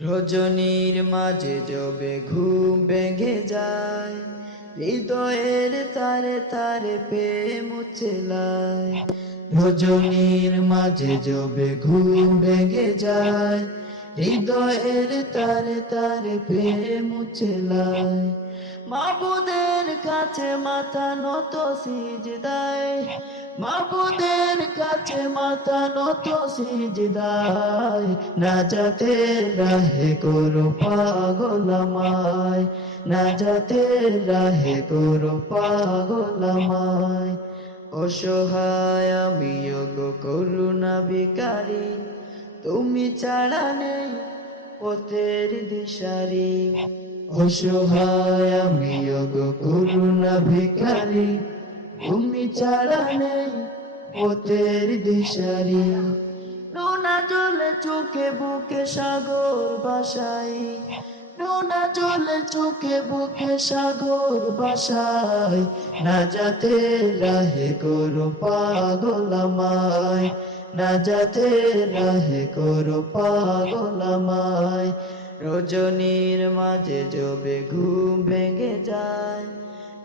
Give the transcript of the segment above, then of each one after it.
রজনীর মাঝে যবে ঘুম ভেঙে যায়, হৃদয়ের তারে তারে প্রেম উচ্ছেলায়। রজনীর মাঝে যবে ঘুম ভেঙে যায়, হৃদয়ের তারে তারে প্রেম উচ্ছেলায়। মাবুদের কাছে মাথা নত সিজদায়, মাবুদের কাছে মাথা নত সিজদায়। নাজাতের রাহে করো পাগল আমায়, নাজাতের রাহে করো পাগল আমায়। অসহায় আমি গো করুণা ভিখারি, তুমি ছাড়া নেই পথের দিশারি। অসহায় আমি গো করুণা ভিখারি, তুমি ছাড়া নেই পথের দিশারি। নোনা জলে চোখে বুকে সাগর বাসাই, নোনা জলে চোখে বুকে সাগর বাসাই। নাজাতের রাহে করো পাগল আমায়, নাজাতের রাহে করো পাগল আমায়। রজনীর মাঝে যবে ঘুম ভেঙে যায়,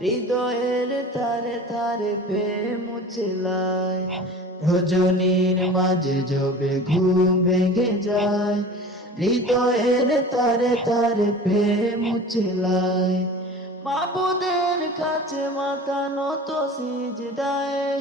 হৃদয়ের তারে তারে প্রেম উচ্ছেলায়। রজনীর মাঝে যবে ঘুম ভেঙে যায়, হৃদয়ের তারে তারে প্রেম উচ্ছেলায়। মাবুদের কাছে মাথা নত সিজদায়,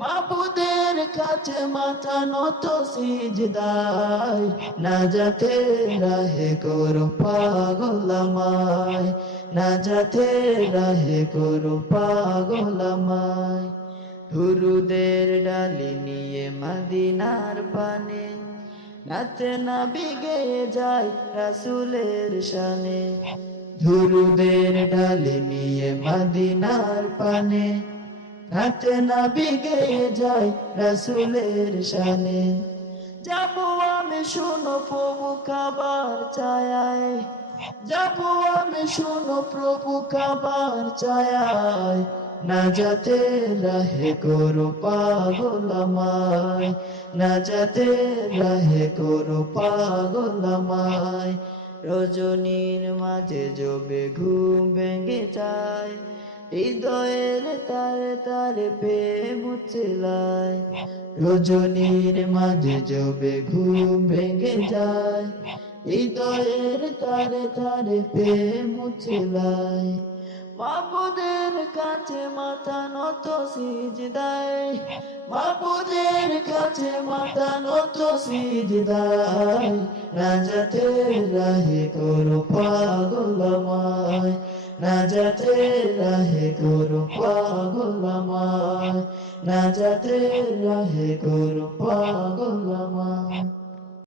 মাবুদের কাছে মাথা নত সিজদায়। নাজাতের রাহে করো পাগল আমায়, নাজাতের রাহে করো পাগল আমায়। দুরুদের ডালি নিয়ে মদিনার পানে, নাচে নবী গেয়ে যায় রাসূলের শানে। দুরুদের ডালি নিয়ে মদিনার পানে, নাচে নবী গেয়ে যায় রাসূলের শানে। যাবো আমি শোনো প্রভু কাবার ছায়ায়, যাবো আমি শোনো প্রভু কাবার ছায়ায়। নাজাতের রাহে করো পাগল আমায়, নাজাতের রাহে করো পাগল আমায়। রজনীর মাঝে যবে ঘুম ভেঙে যায়, হৃদয়ের তারে তারে প্রেম উচ্ছেলায়। রজনীর মাঝে যবে ঘুম ভেঙে যায়, হৃদয়ের তারে তারে প্রেম উচ্ছেলায়। মাবুদের কাছে মাথা নত সিজদায়, মাবুদের কাছে মাথা নত সিজদায়। নাজাতের রাহে করো পাগল আমায়, নাজাতের রাহে করো পাগল আমায়, নাজাতের রাহে করো পাগল আমায়।